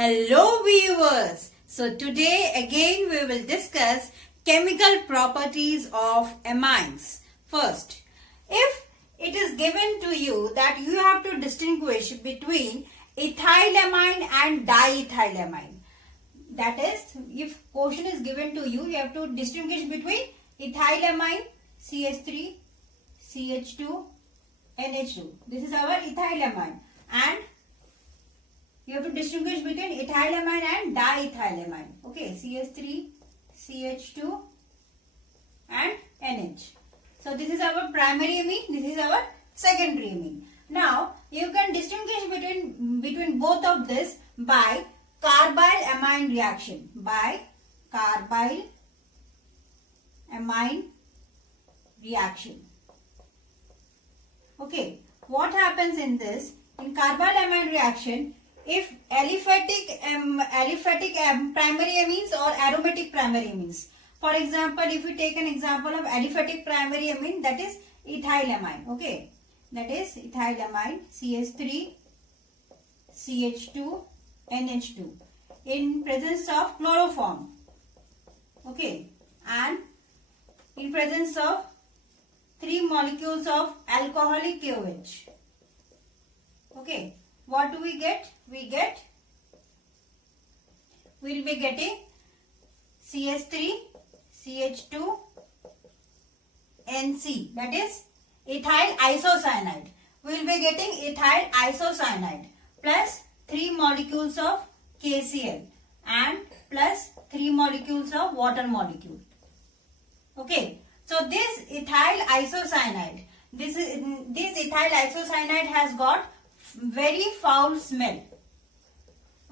Hello viewers. So today again we will discuss chemical properties of amines. First, if it is given to you that you have to distinguish between ethylamine and diethylamine. That is, if question is given to you, you have to distinguish between ethylamine CH3, CH2, NH2. This is our ethylamine, and you have to distinguish between ethylamine and diethylamine. Okay, CH3, CH2 and NH. So this is our primary amine, this is our secondary amine. Now you can distinguish between both of this by carbyl amine reaction. By carbyl amine reaction. Okay, what happens in this? In carbyl amine reaction, if aliphatic primary amines or aromatic primary amines. For example, if we take an example of aliphatic primary amine, that is ethylamine. Okay, that is ethylamine CH3, CH2, NH2 in presence of chloroform. Okay, and in presence of 3 molecules of alcoholic KOH. Okay, what do we get? We'll be getting CH3, CH2, NC, that is ethyl isocyanide. We'll be getting ethyl isocyanide plus 3 molecules of KCl and plus 3 molecules of water molecule. Okay, so this ethyl isocyanide, this ethyl isocyanide has got very foul smell.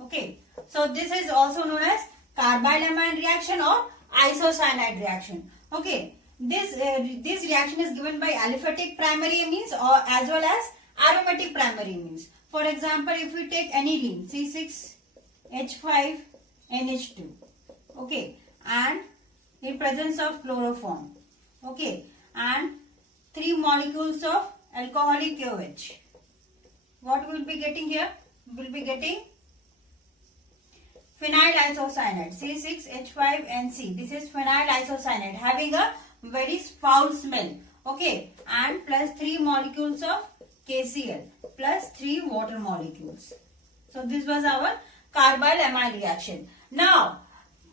Okay, so this is also known as carbyl amine reaction or isocyanide reaction. Okay, this reaction is given by aliphatic primary amines or as well as aromatic primary amines. For example, if we take aniline C6H5NH2, okay, and in presence of chloroform, okay, and 3 molecules of alcoholic KOH. What we will be getting here? We will be getting phenyl isocyanide C6H5NC. This is phenyl isocyanide having a very foul smell. Okay, and plus 3 molecules of KCl plus 3 water molecules. So this was our carbyl amine reaction. Now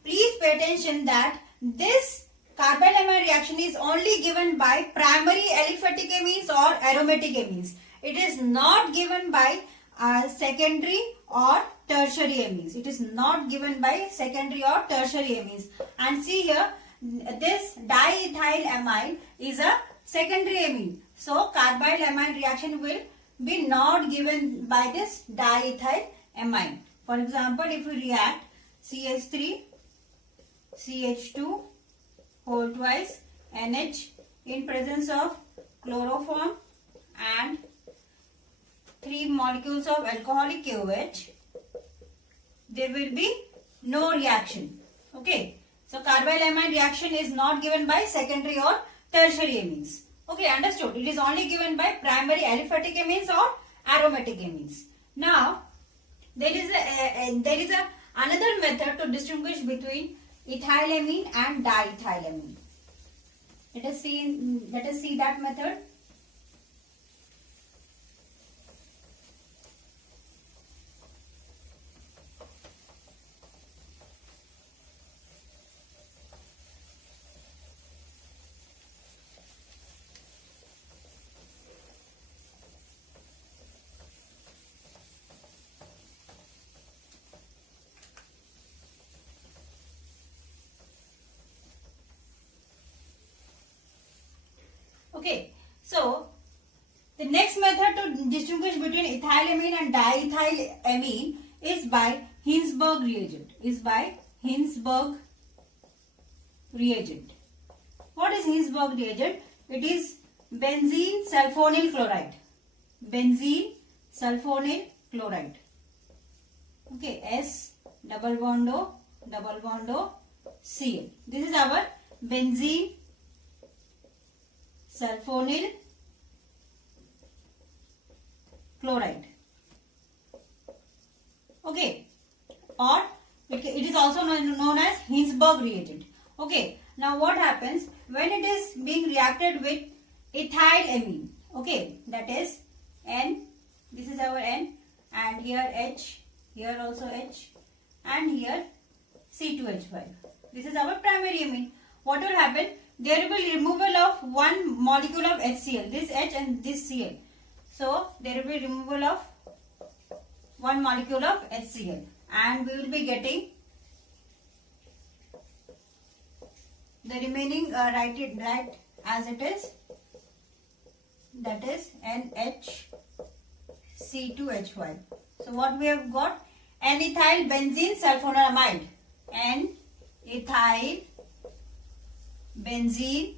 please pay attention that this carbyl amine reaction is only given by primary aliphatic amines or aromatic amines. It is not given by secondary or tertiary amines. It is not given by secondary or tertiary amines. And see here, this diethylamine is a secondary amine. So carbyl amine reaction will be not given by this diethylamine. For example, if we react CH3, CH2 whole twice NH in presence of chloroform and 3 molecules of alcoholic KOH, there will be no reaction. Okay, so carbyl amine reaction is not given by secondary or tertiary amines. Okay, understood. It is only given by primary aliphatic amines or aromatic amines. Now there is another method to distinguish between ethylamine and diethylamine. Let us see that method. Okay, so the next method to distinguish between ethylamine and diethylamine is by Hinsberg reagent. What is Hinsberg reagent? It is benzene sulfonyl chloride. Okay, S double bond O Cl. This is our benzene sulfonyl chloride. Okay, or it is also known as Hinsberg reagent. Okay, now what happens when it is being reacted with ethylamine? Okay, that is N, this is our N, and here H, here also H, and here C2H5. This is our primary amine. What will happen? There will be removal of one molecule of HCl, this H and this Cl. So there will be removal of one molecule of HCl, and we will be getting the remaining, write as it is, that is NHC2H5. So what we have got? N-ethyl benzene sulfonamide. N-ethyl benzene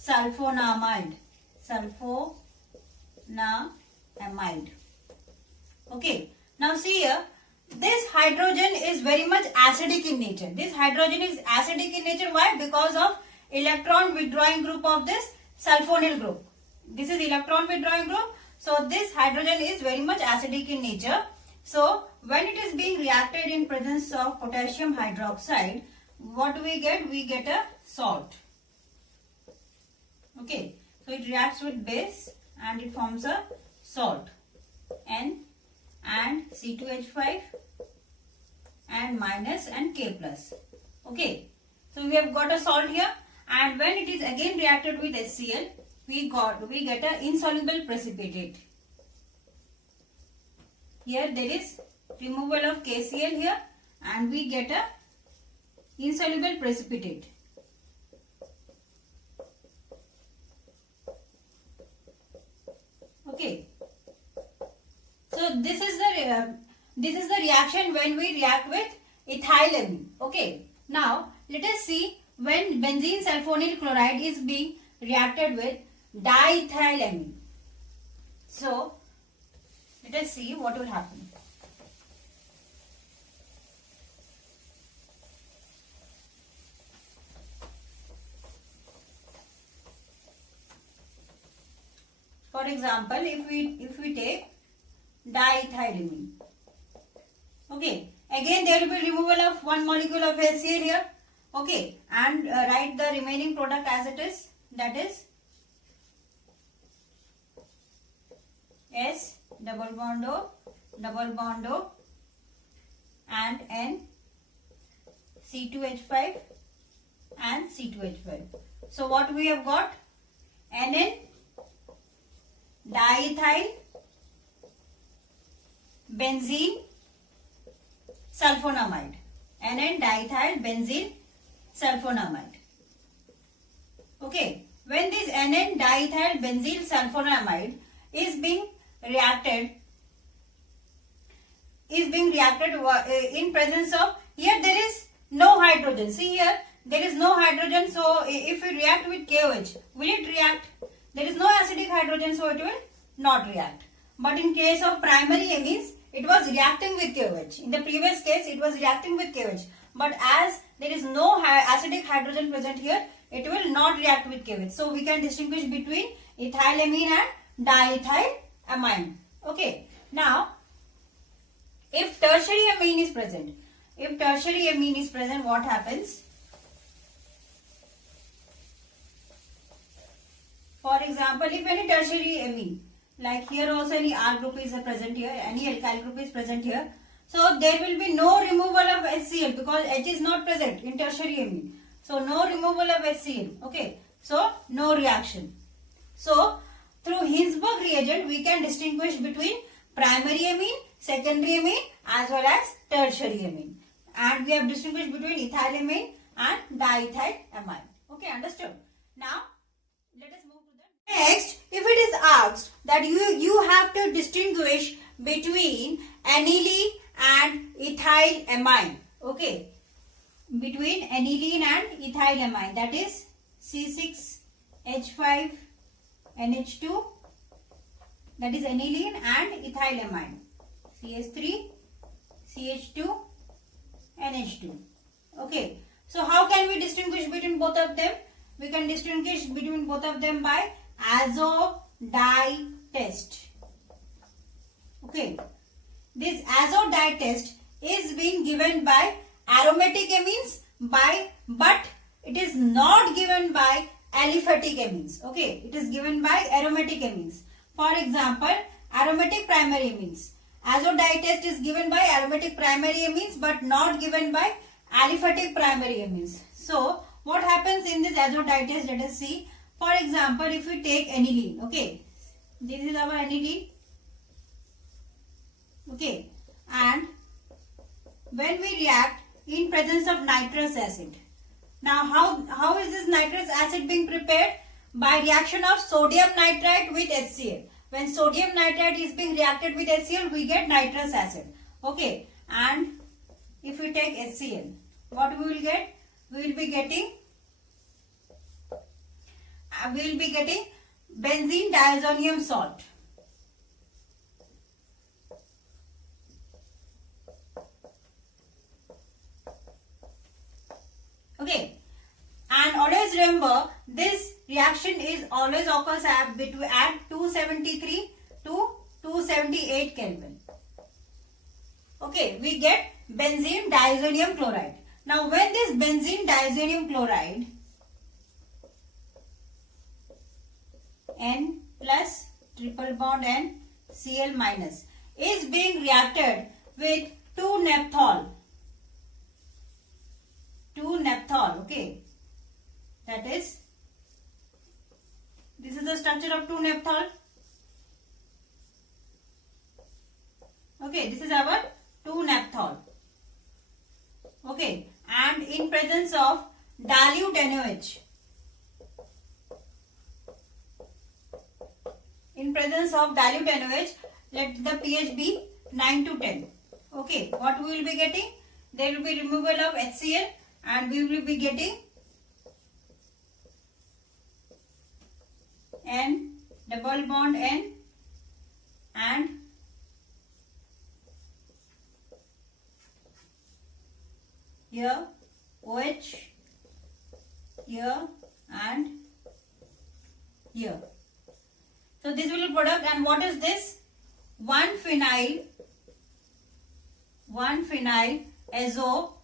sulfonamide. Sulfonamide. Okay. Now see here. This hydrogen is very much acidic in nature. This hydrogen is acidic in nature. Why? Because of electron withdrawing group of this sulfonyl group. This is electron withdrawing group. So this hydrogen is very much acidic in nature. So when it is being reacted in presence of potassium hydroxide, what do we get? We get a salt. Okay. So it reacts with base and it forms a salt. N and C2H5 and minus and K plus. Okay. So we have got a salt here, and when it is again reacted with HCl, we get a insoluble precipitate. Here there is removal of KCl here, and we get a insoluble precipitate. Okay. So this is the reaction when we react with ethylamine. Okay. Now let us see when benzene sulfonyl chloride is being reacted with diethylamine. So let us see what will happen. For example, if we take diethylamine. Okay. Again there will be removal of one molecule of HCl here. Okay. And write the remaining product as it is. That is S double bond O and N C2H5 and C2H5. So what we have got? NN diethyl benzene sulfonamide. NN diethyl benzene sulfonamide. Okay. When this NN diethyl benzene sulfonamide is being reacted in presence of, here there is no hydrogen. See here, there is no hydrogen. So if we react with KOH, will it react? There is no acidic hydrogen, so it will not react. But in case of primary amines, it was reacting with KOH. In the previous case, it was reacting with KOH. But as there is no acidic hydrogen present here, it will not react with KOH. So we can distinguish between ethylamine and diethylamine. Okay. Now, if tertiary amine is present, what happens? For example, if any tertiary amine, like here also any R group is present here, any alkyl group is present here. So there will be no removal of HCl because H is not present in tertiary amine. So no removal of HCl. Okay. So no reaction. So through Hinsberg reagent we can distinguish between primary amine, secondary amine as well as tertiary amine. And we have distinguished between ethylamine and diethylamine. Okay, understood? Now let us move to the next. If it is asked that you have to distinguish between aniline and ethylamine. Okay. Between aniline and ethylamine, that is C6H5NH2, that is aniline, and ethylamine, CH3CH2NH2. Okay. So how can we distinguish between both of them? We can distinguish between both of them by azo dye test. Okay. this azodie test is being given by aromatic amines but it is not given by aliphatic amines. Okay, it is given by aromatic amines. For example, aromatic primary amines. Azodie test is given by aromatic primary amines but not given by aliphatic primary amines. So, what happens in this azodie test? Let us see. For example, if we take aniline, okay, this is our aniline, okay, and when we react in presence of nitrous acid. Now, how is this nitrous acid being prepared? By reaction of sodium nitrite with HCl. When sodium nitrite is being reacted with HCl, we get nitrous acid. Okay, and if we take HCl, what we will get? We will be getting benzene diazonium salt. Okay, and always remember this reaction is always occurs at 273 to 278 Kelvin. Okay, we get benzene diazonium chloride. Now, when this benzene diazonium chloride N plus triple bond N Cl minus is being reacted with 2-naphthol. 2-naphthol, okay. That is, this is the structure of 2-naphthol. Okay, this is our 2-naphthol. Okay, and in presence of dilute NaOH. In presence of dilute NaOH, let the pH be 9 to 10. Okay, what we will be getting? There will be removal of HCl and we will be getting N double bond N and here OH, here and here. So this will be product, and what is this? 1-phenyl azo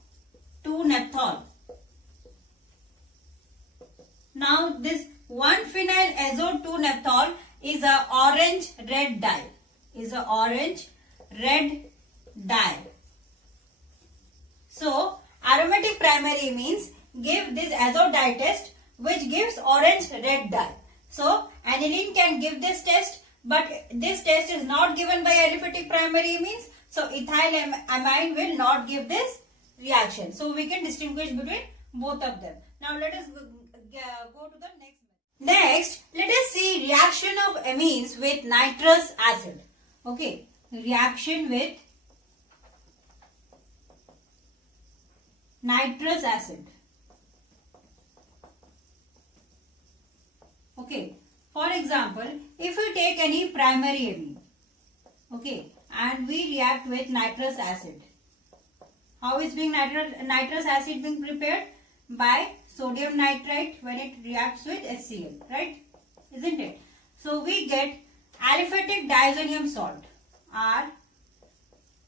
2-naphthol. Now this 1-phenyl azo 2-naphthol is a orange red dye. So aromatic primary amines give this azodie test which gives orange red dye. So aniline can give this test, but this test is not given by aliphatic primary amines. So ethyl amine will not give this reaction. So we can distinguish between both of them. Now let us go to the next. Next, let us see reaction of amines with nitrous acid. Okay, reaction with nitrous acid. Okay, for example, if we take any primary amine, okay, and we react with nitrous acid. How is being nitrous acid being prepared? By sodium nitrite when it reacts with HCl, right? Isn't it? So we get aliphatic diazonium salt, R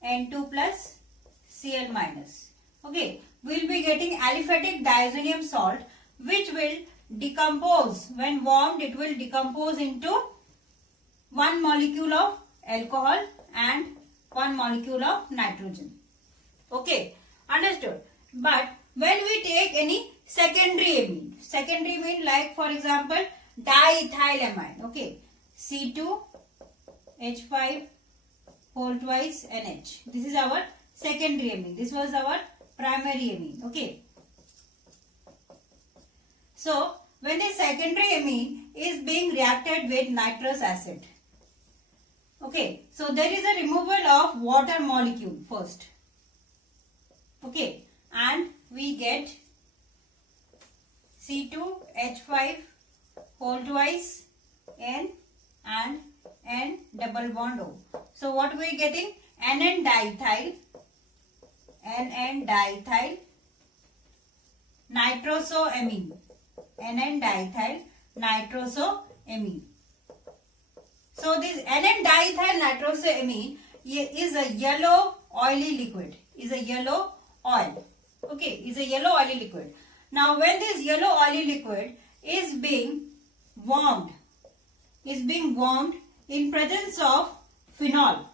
N2 plus Cl minus. Okay, we will be getting aliphatic diazonium salt which will decompose. When warmed, it will decompose into one molecule of alcohol and one molecule of nitrogen. Okay, understood. But when we take any secondary amine like for example diethylamine, okay, C2H5 whole twice NH. This is our secondary amine. This was our primary amine. Okay. So when a secondary amine is being reacted with nitrous acid, okay, so there is a removal of water molecule first. Okay, and we get C2H5 whole twice N and N double bond O. So what we are getting? NN diethyl nitrosoamine. NN diethyl nitrosoamine. So this NN diethyl nitrosoamine is a yellow oily liquid. Is a yellow oil. Okay, is a yellow oily liquid. Now when this yellow oily liquid is being warmed in presence of phenol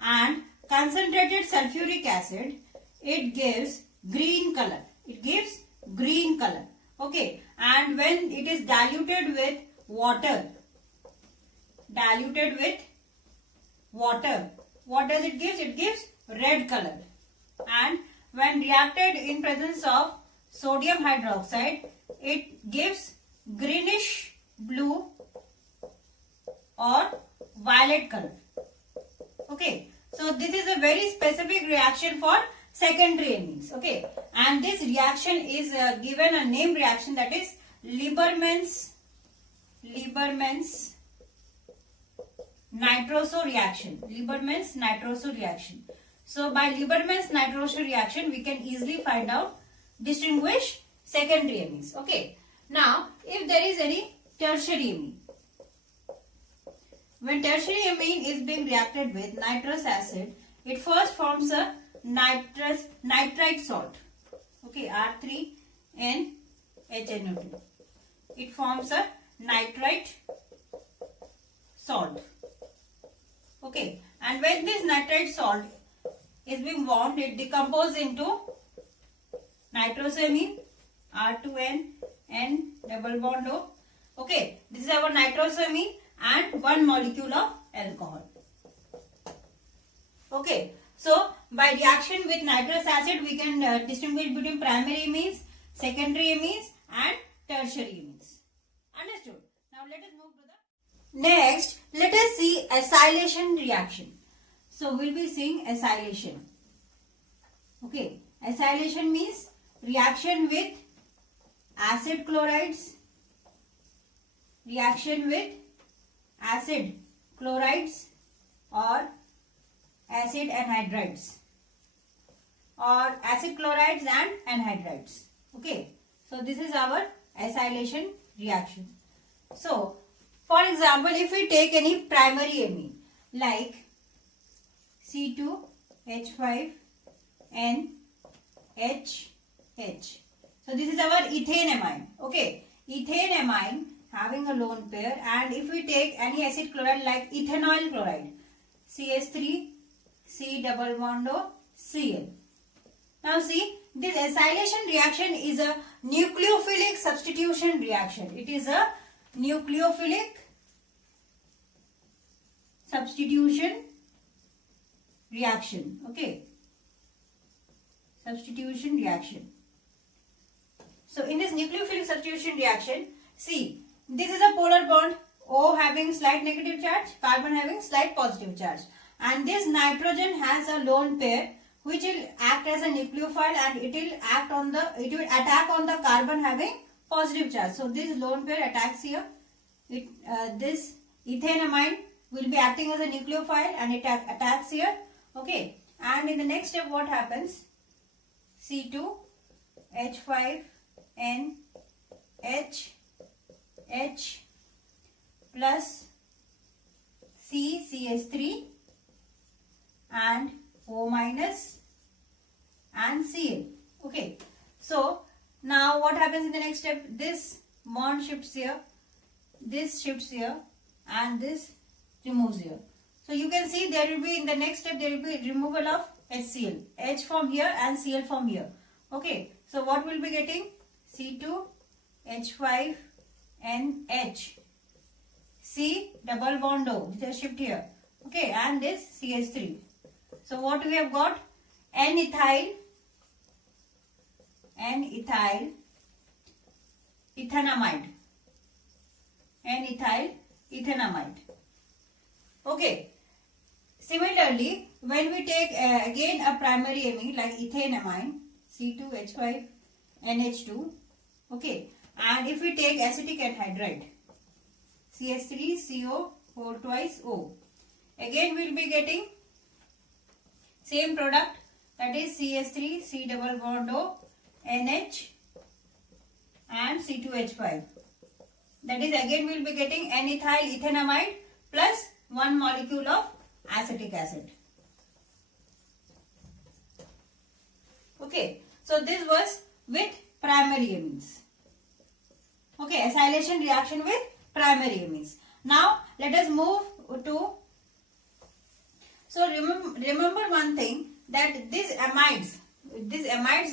and concentrated sulfuric acid, it gives green color. It gives green color. Okay, and when it is diluted with water, what does it give? It gives red color. And when reacted in presence of sodium hydroxide, it gives greenish blue or violet color. Okay, so this is a very specific reaction for secondary amines. Okay, and this reaction is given a name reaction, that is Lieberman's nitroso reaction. Lieberman's nitroso reaction. So by Lieberman's nitroso reaction, we can easily distinguish secondary amines. Okay. Now, if there is any tertiary amine, when tertiary amine is being reacted with nitrous acid, it first forms a nitrite salt. Okay, R3NHNO2. It forms a nitrite salt. Okay, and when this nitrite salt is being warmed, it decomposes into nitrosamine, R2N, N double bond O. Okay, this is our nitrosamine and one molecule of alcohol. Okay, so by reaction with nitrous acid, we can distinguish between primary amines, secondary amines and tertiary amines. Understood? Now let us move to the next. Let us see acylation reaction. So we'll be seeing acylation. Okay, acylation means reaction with acid chlorides, or acid anhydrides, or acid chlorides and anhydrides. Okay, so this is our acylation reaction. So for example, if we take any primary amine like C2H5NHH, so this is our ethane amine. Okay, ethane amine having a lone pair, and if we take any acid chloride like ethanol chloride, CH3 C double bond O Cl. Now see, this acylation reaction is a nucleophilic substitution reaction. It is a nucleophilic substitution reaction. Okay, substitution reaction. So in this nucleophilic substitution reaction, see, this is a polar bond, O having slight negative charge, carbon having slight positive charge, and this nitrogen has a lone pair which will act as a nucleophile, and it will attack on the carbon having positive charge. So this lone pair attacks here. This ethane amine will be acting as a nucleophile and it attacks here. Okay, and in the next step what happens? C2H5NH plus CCH3 and O minus and Cl. Okay, so now what happens in the next step? This bond shifts here, this shifts here, and this removes here. So you can see there will be, in the next step, there will be removal of HCl, H from here and Cl from here. Okay, so what will be getting? C2H5NH, C double bond O, just shift here. Okay, and this CH3. So what we have got? N-ethyl ethanamide. N-ethyl ethanamide. Okay. Similarly, when we take again a primary amine like ethane amine, C2H5NH2, okay, and if we take acetic anhydride, CH3CO4 twice O, again we will be getting same product, that is CH3 C double bond O NH and C2H5. That is again we will be getting N-ethyl ethanamide plus one molecule of acetic acid. Okay, so this was with primary amines. Okay, acylation reaction with primary amines. Now let us move to, so remember one thing, that these amides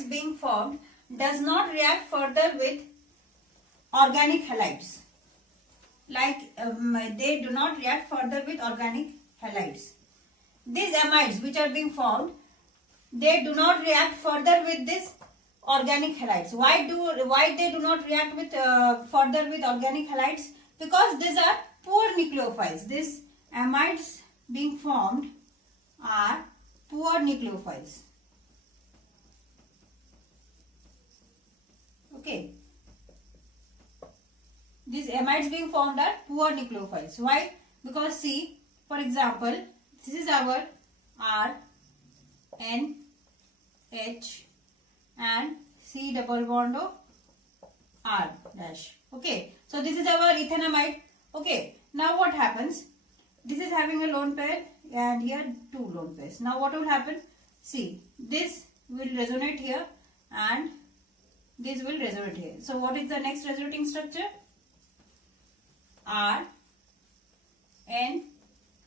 being formed does not react further with organic halides. Like they do not react further with organic halides. These amides which are being formed, they do not react further with this organic halides. Why they do not react with further with organic halides? Because these are poor nucleophiles. These amides being formed are poor nucleophiles. Okay. These amides being formed are poor nucleophiles. Why? Because see, for example, this is our R, N, H and C double bond O R dash. Okay. So this is our ethanamide. Okay. Now what happens? This is having a lone pair and here two lone pairs. Now what will happen? See, this will resonate here and this will resonate here. So what is the next resonating structure? R, N,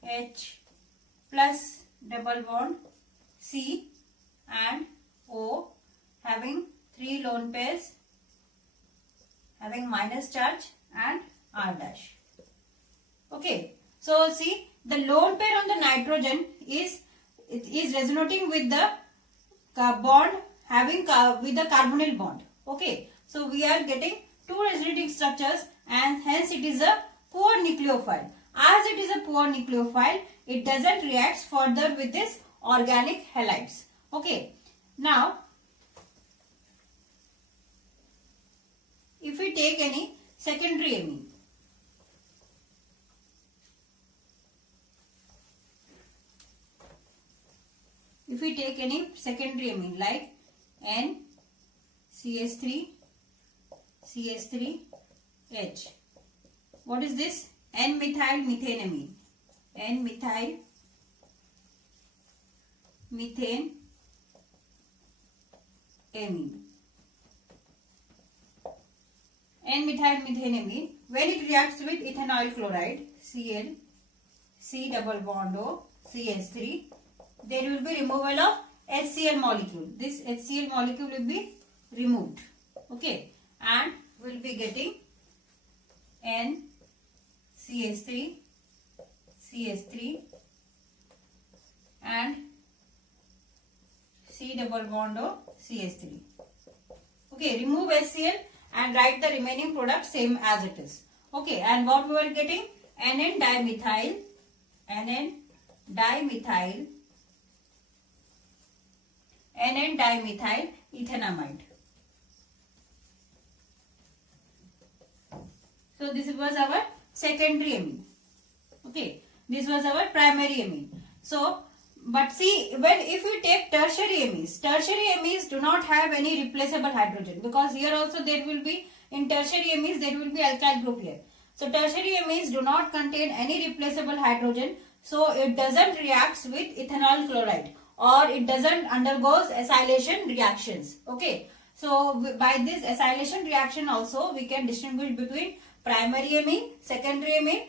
H plus double bond C and O having three lone pairs having minus charge and R dash. Okay. So see, the lone pair on the nitrogen is resonating with the bond having with the carbonyl bond. Okay. So we are getting two resonating structures and hence it is a poor nucleophile. As it is a poor nucleophile, it doesn't react further with this organic halides. Okay. Now, if we take any secondary amine, like N, CH3, CH3H. What is this? N-methyl methanamine. N-methyl methanamine. N-methyl methanamine, when it reacts with ethanol chloride, Cl, C double bond O, CH3, there will be removal of HCl molecule. This HCl molecule will be removed. Okay. And we will be getting N, CH3, CH3 and C double bond O, CH3. Okay. Remove HCl and write the remaining product same as it is. Okay. And what we were getting? NN dimethyl ethanamide. So this was our secondary amine. Okay. This was our primary amine. So, but see, if we take tertiary amines do not have any replaceable hydrogen, because here also there will be, in tertiary amines there will be alkyl group here. So tertiary amines do not contain any replaceable hydrogen, so it doesn't react with ethanol chloride or it doesn't undergoes acylation reactions. Okay. So by this acylation reaction also we can distinguish between primary amine, secondary amine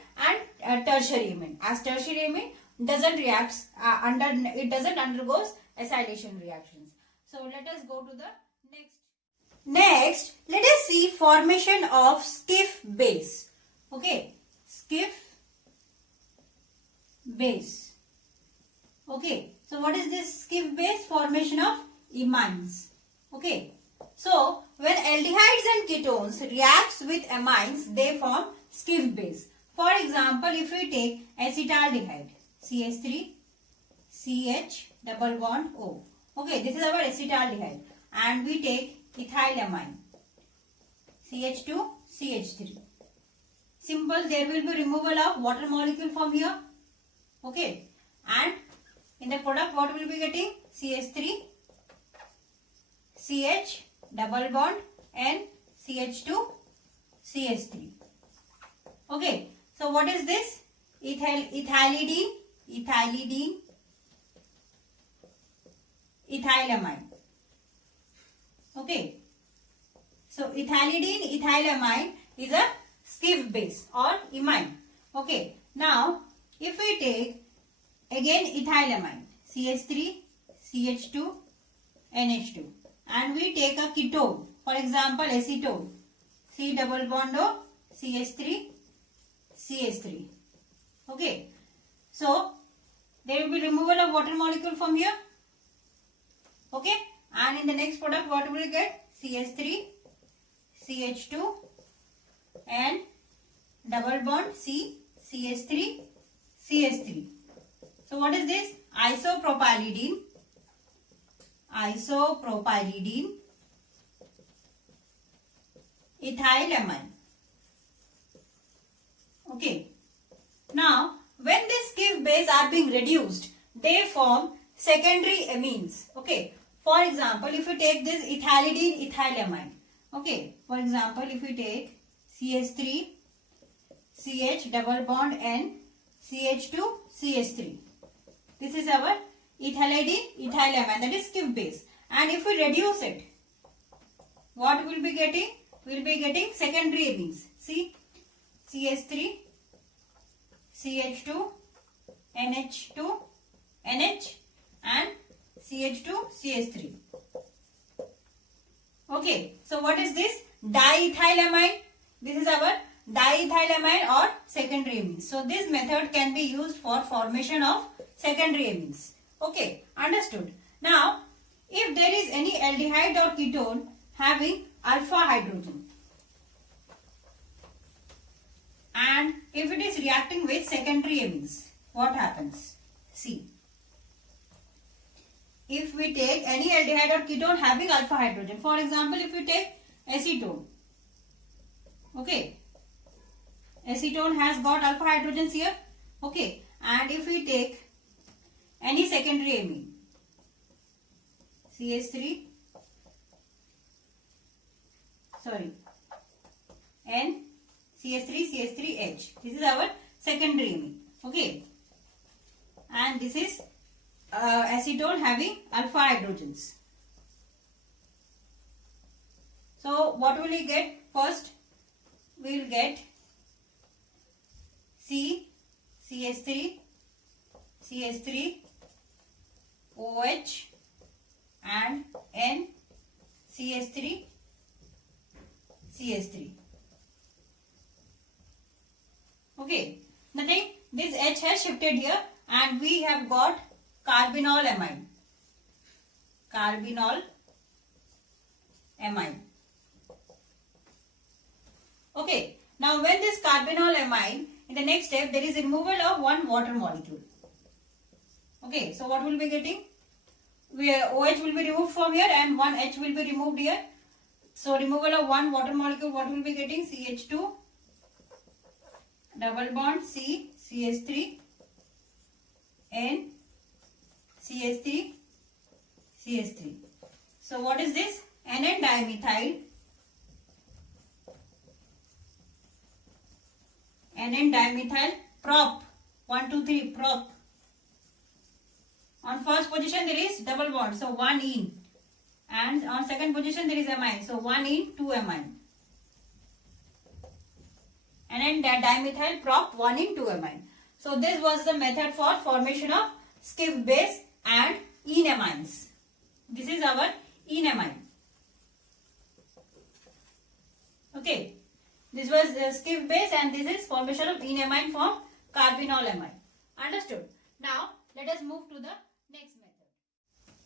and tertiary amine. As tertiary amine doesn't react it doesn't undergoes acylation reactions. So let us go to the next. Next, let us see formation of Schiff base. Okay, Schiff base. Okay, so what is this Schiff base? Formation of imines. Okay, so when aldehydes and ketones reacts with amines, they form Schiff base. For example, if we take acetaldehyde, CH3, CH double bond O. Okay, this is our acetaldehyde. And we take ethylamine, CH2, CH3. Simple, there will be removal of water molecule from here. Okay, and in the product what will be getting? CH3, CH double bond and CH2, CH3. Okay, so what is this? Ethylidene ethylidene, ethylamine. Okay. So ethylidene, ethylamine is a Schiff base or imine. Okay. Now, if we take again ethylamine, CH3, CH2, NH2, and we take a ketone, for example acetone, C double bond O, CH3, CH3. Okay. So there will be removal of water molecule from here. Okay. And in the next product, what will we get? CH3, CH2, and double bond C, CH3, CH3. So what is this? Isopropylidene, ethylamine. Okay. Now, when these Schiff bases are being reduced, they form secondary amines. Okay. For example, if you take this ethylidene, ethylamine. Okay. For example, if we take CH3, CH double bond N, CH2, CH3. This is our ethylidene, ethylamine, that is Schiff base. And if we reduce it, what will be getting? We will be getting secondary amines. See, CH3, CH2, NH2, NH, and CH2, CH3. Okay, so what is this? Diethylamine. This is our diethylamine or secondary amines. So this method can be used for formation of secondary amines. Okay, understood. Now, if there is any aldehyde or ketone having alpha hydrogen, and if it is reacting with secondary amines, what happens? See, if we take any aldehyde or ketone having alpha hydrogen, for example, if we take acetone, okay, acetone has got alpha hydrogens here, okay, and if we take any secondary amine, CH3, N, CH3, CH3H. This is our secondary amine. Okay. And this is acetone having alpha hydrogens. So what will we get? First, we will get C, CH3, CH3, OH, and N, CH3, CH3. Okay, nothing. This H has shifted here and we have got carbinol amine. Carbinol amine. Okay, now when this carbinol amine, in the next step, there is removal of one water molecule. Okay, so what will be getting? OH will be removed from here and one H will be removed here. So removal of one water molecule, what will be getting? CH2, double bond C, CH3, N, CH3, CH3. So what is this? NN dimethyl, NN dimethyl prop, 1, 2, 3 prop. On first position there is double bond, so 1 in. And on second position there is amine, so 1 in, 2 amine. And then dimethyl prop 1 in 2 amine. So this was the method for formation of Schiff base and enamines. This is our enamine. Okay. This was Schiff base and this is formation of enamine from carbinol amine. Understood? Now let us move to the next method.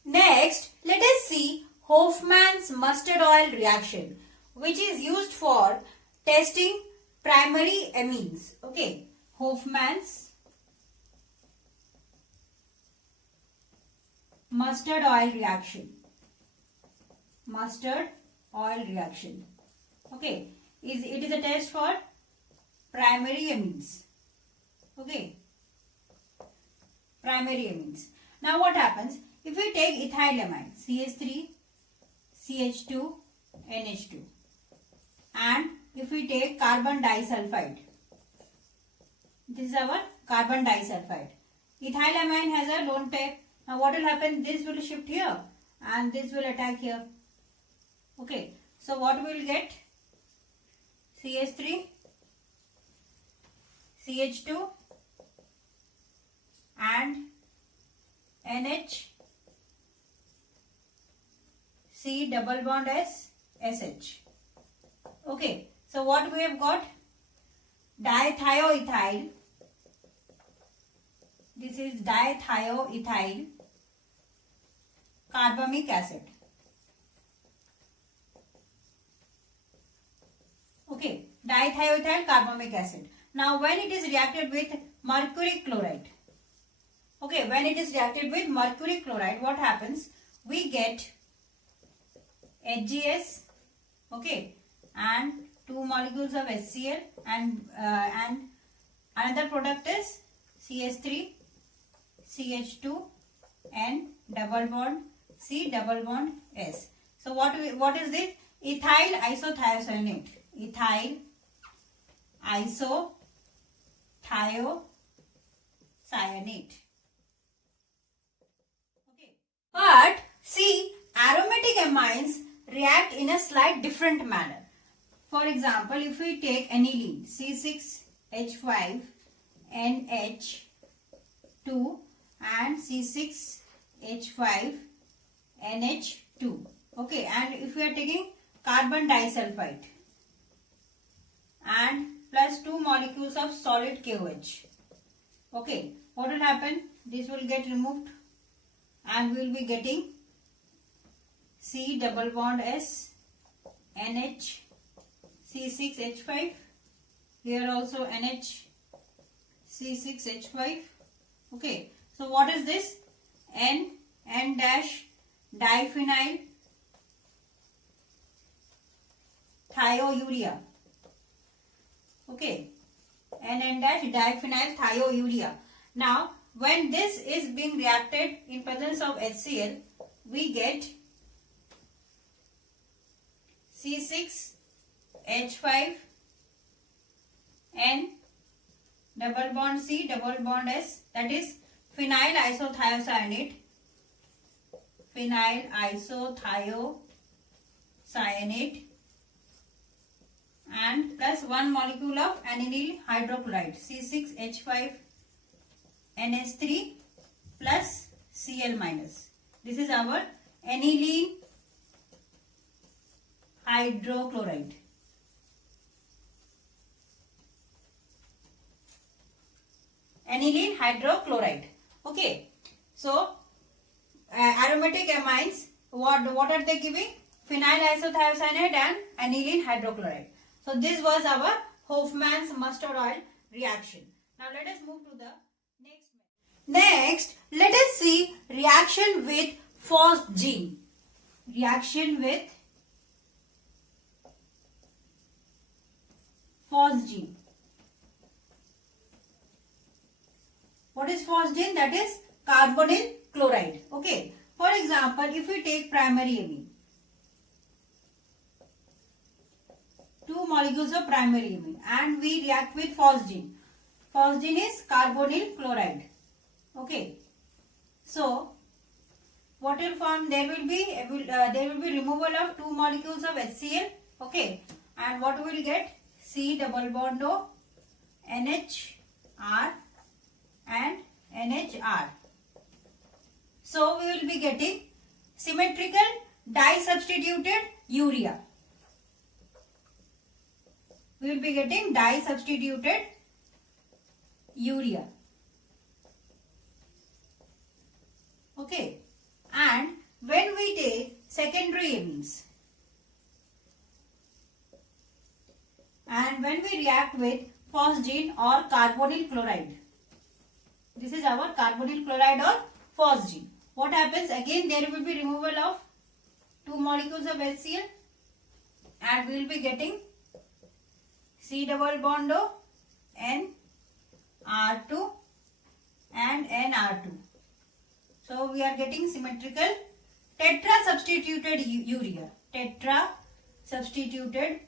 Next, let us see Hofmann's mustard oil reaction, which is used for testing primary amines. Okay, Hofmann's mustard oil reaction. Mustard oil reaction. Okay, it is a test for primary amines. Okay, primary amines. Now what happens? If we take ethylamine, CH3, CH2, NH2, and if we take carbon disulfide, this is our carbon disulfide, Ethylamine has a lone pair. Now what will happen? This will shift here and this will attack here. Okay. So what we will get? CH3, CH2 and NH, C double bond S, SH. Okay. So what we have got? Dithioethyl. This is dithioethyl carbamic acid. Okay, dithioethyl carbamic acid. Now when it is reacted with mercury chloride, okay, when it is reacted with mercury chloride, what happens? We get HGS, okay, and 2 molecules of HCl and another product is CH3, CH2 and double bond C double bond S. So what is this? Ethyl isothiocyanate. Ethyl isothiocyanate. Okay. But see, aromatic amines react in a slight different manner. For example, if we take aniline C6H5NH2 and C6H5NH2. Okay, and if we are taking carbon disulfide and plus 2 molecules of solid KOH. Okay, what will happen? This will get removed and we will be getting C double bond S, NH, C6H5. Here also NH, C6H5. Okay, so what is this? N dash diphenyl thiourea. Okay, N dash diphenyl thiourea. Now, when this is being reacted in presence of HCl, we get C6H5N double bond C double bond S, that is phenyl isothiocyanate. Phenyl isothiocyanate and plus 1 molecule of anilyl hydrochloride C6H5NH3 plus Cl minus. This is our aniline hydrochloride. Aniline hydrochloride. Okay. So aromatic amines, what are they giving? Phenyl isothiocyanate and aniline hydrochloride. So this was our Hofmann's mustard oil reaction. Now let us move to the next. Next, let us see reaction with phosgene. Reaction with phosgene. What is phosgene? That is carbonyl chloride. Okay. For example, if we take primary amine, 2 molecules of primary amine and we react with phosgene. Phosgene is carbonyl chloride. Okay. So what will form? There will be removal of 2 molecules of HCl. Okay. And what we will get? C double bond O, NHR and NHR. So we will be getting symmetrical disubstituted urea. We will be getting disubstituted urea. Okay. And when we take secondary amines and when we react with phosgene or carbonyl chloride, this is our carbonyl chloride or phosgene. What happens? Again, there will be removal of 2 molecules of HCl and we will be getting C double bond O, NR2 and NR2. So we are getting symmetrical tetra substituted urea. Tetra substituted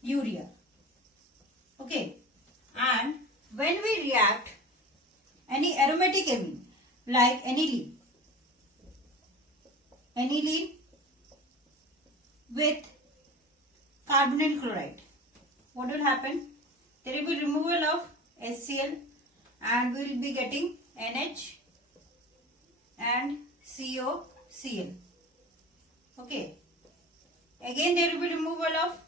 urea. Okay. And when we react any aromatic amine like aniline with carbonyl chloride, what will happen? There will be removal of HCl and we will be getting NH and COCl. Okay. Again there will be removal of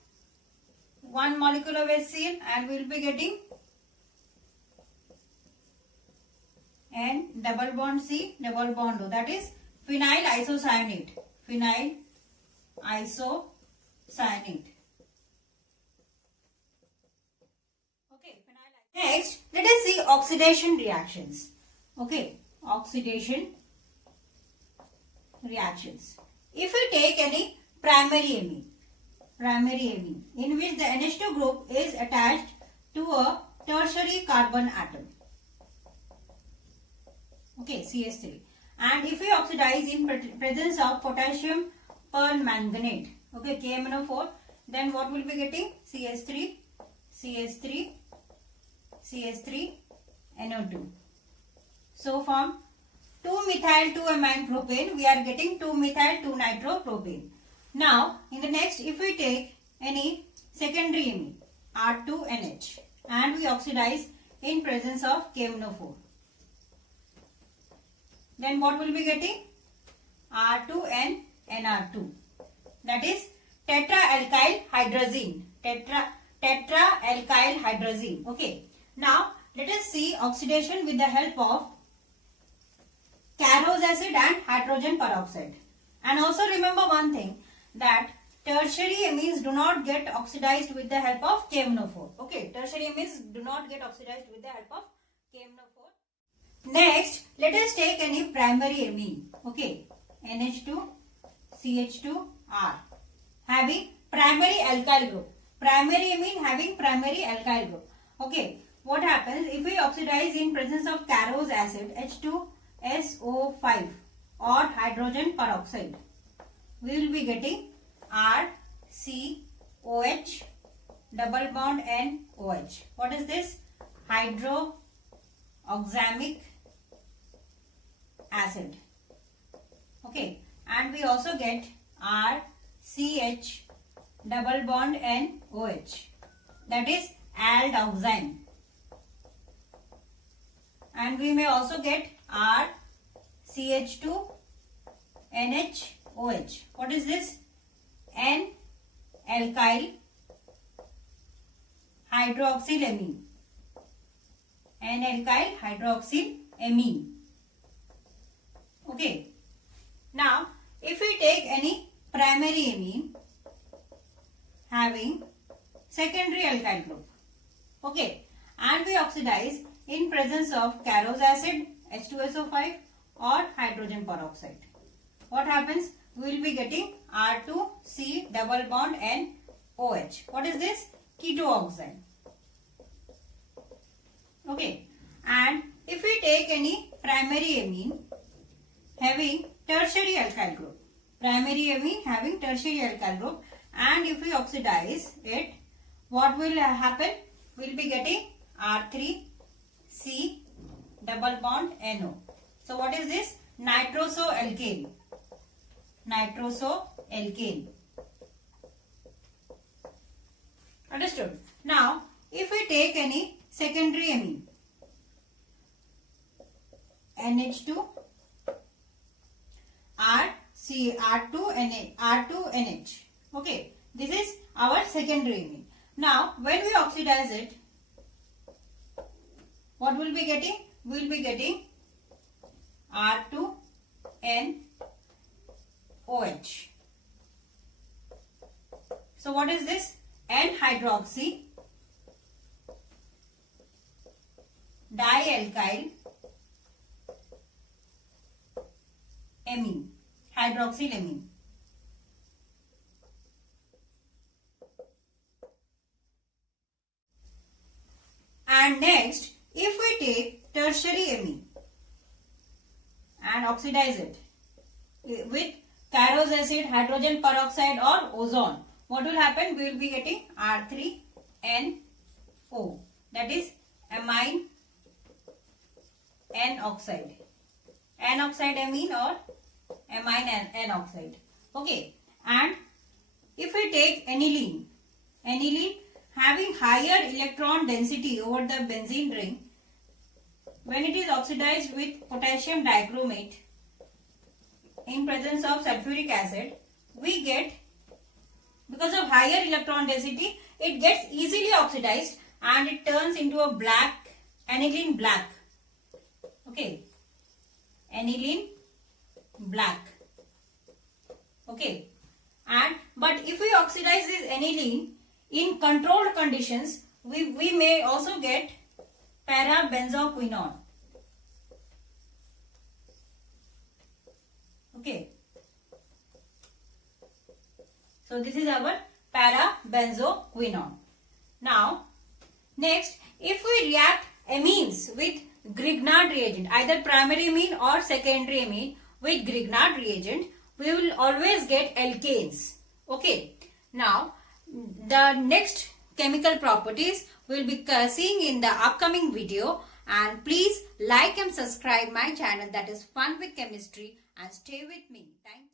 one molecule of HCl and we will be getting N double bond C double bond O, that is phenyl isocyanate. Phenyl isocyanate. Okay, next let us see oxidation reactions. Okay, oxidation reactions. If we take any primary amine in which the NH2 group is attached to a tertiary carbon atom, okay, CH3, and if we oxidize in presence of potassium permanganate, okay, KMnO4, then what will be getting? CH3, CH3, CH3, NO2. So from 2-methyl-2-amine propane, we are getting 2-methyl-2-nitropropane. Now, in the next, if we take any secondary amine, R2NH, and we oxidize in presence of KMnO4, then what will be getting? R2N NR2. That is tetraalkyl hydrazine. Tetraalkyl hydrazine. Okay. Now, let us see oxidation with the help of Carnose acid and hydrogen peroxide. And also remember one thing, that tertiary amines do not get oxidized with the help of KMnO4. Okay, tertiary amines do not get oxidized with the help of KMnO4. Next, let us take any primary amine. Okay, NH2, CH2R having primary alkyl group. Primary amine having primary alkyl group. Okay, what happens if we oxidize in presence of Carnose acid, H2SO5 or hydrogen peroxide? We will be getting RCOH double bond NOH. What is this? Hydroxamic acid. Okay, and we also get RCH double bond NOH, that is aldoxane. And we may also get RCH2NHOH. What is this? N-alkyl hydroxylamine. N-alkyl hydroxylamine. Okay. Now, if we take any primary amine having secondary alkyl group, okay, and we oxidize in presence of Carnose acid, H2SO5 or hydrogen peroxide, what happens? We will be getting R2C double bond NOH. What is this? Ketoxane. Okay, and if we take any primary amine having tertiary alkyl group, primary amine having tertiary alkyl group, and if we oxidize it, what will happen? We will be getting R3C double bond NO. So what is this? Nitrosoalkane. Nitrosoalkane. Understood? Now, if we take any secondary amine, NH2, R2NH. Okay, this is our secondary amine. Now, when we oxidize it, what will be getting? We will be getting R2NOH. So what is this? N-hydroxy dialkyl amine, hydroxylamine. And next, if we take tertiary amine and oxidize it with Carnose acid, hydrogen peroxide or ozone, what will happen? We will be getting R3NO, that is amine N oxide. N oxide amine or amine N oxide. Okay. And if we take aniline, aniline having higher electron density over the benzene ring, when it is oxidized with potassium dichromate in presence of sulfuric acid, we get, because of higher electron density, it gets easily oxidized and it turns into a black, aniline black. Okay, aniline black. Okay, and but if we oxidize this aniline in controlled conditions, we may also get para-benzoquinone. Okay. So this is our para-benzoquinone. Now, next, if we react amines with Grignard reagent, either primary amine or secondary amine with Grignard reagent, we will always get alkanes. Okay. Now, the next chemical properties we will be seeing in the upcoming video, and please like and subscribe my channel, that is Fun with Chemistry, and stay with me. Thank you.